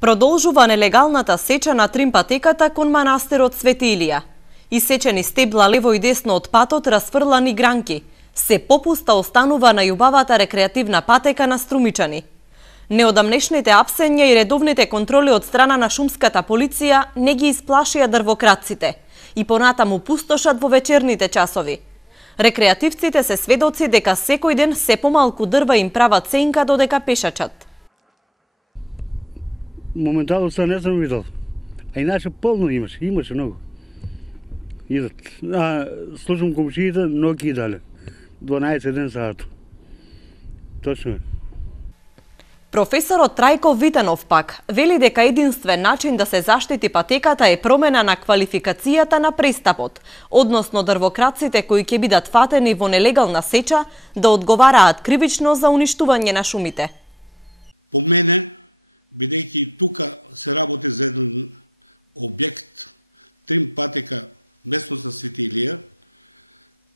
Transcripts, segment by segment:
Продолжува нелегалната сеча на тримпатеката кон манастирот Свети Илија. Исечени стебла лево и десно од патот, расфрлани гранки. Се попуста останува на јубавата рекреативна патека на Струмичани. Неодамнешните апсења и редовните контроли од страна на шумската полиција не ги исплашија дрвократците и понатаму пустошат во вечерните часови. Рекреативците се сведоци дека секој ден се помалку дрва им прават сенка додека пешачат. Моментално се не съм видел. А иначе пълно имаше много. Идат. Слушам комшиите, много ги дали. 12 ден саато. Точно е. Професорот Трајко Витанов пак вели дека единствен начин да се заштити патеката е промена на квалификацијата на престапот, односно дрвократците кои ќе бидат фатени во нелегална сеча да одговараат кривично за уништување на шумите. По мене, бидејќи тука се работи за еден објект, тримпатека местност на Свети Илија,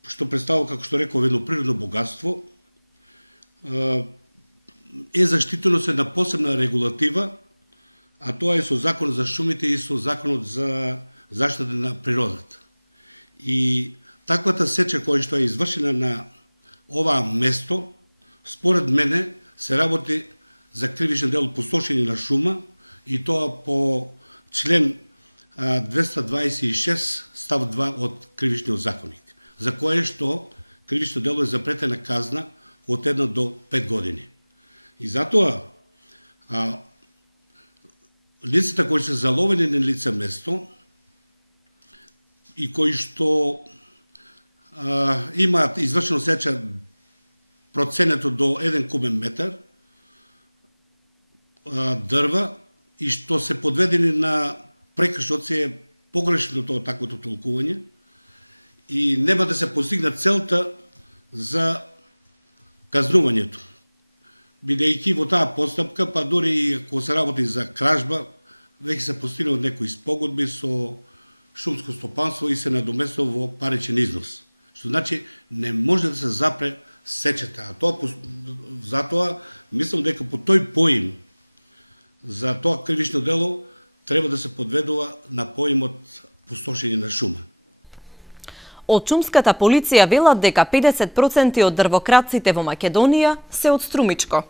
што представува, како што реков, едно природно богатство, е заштитено се на посебна регулатива, а тоа е со Законот за шумите и со Законот за заштита на природата. И таквата сеча која што е извршена на оваа место, според мене се работи за кривичен дел пустошење на шума и тоа по член 226 став 2 од Кривичниот законник, за кое што кривично дело е запретена казна од 1 до 5 години. И затоа лицата кои се заловени на лице место и кои што имаат извршено сеча проценето до 1 кубен метар дрва и што се подведени на прекршот, се е погрешно тоа таквото толкување и нема да се постигне целта за казнувањето. Бидејќи во таа постапка, па дори и ако се работи за кражба, веќе се постигнуваат некои спогодби со шумско стопанство и се надоместува во паричен износ. Што значи не може да се запре сечата. Затоа мислам дека по тој поим за тоа кривично дело треба да се подведува на поимот пустошење на шума. Од шумската полиција велат дека 50% од дрвократците во Македонија се од Струмичко.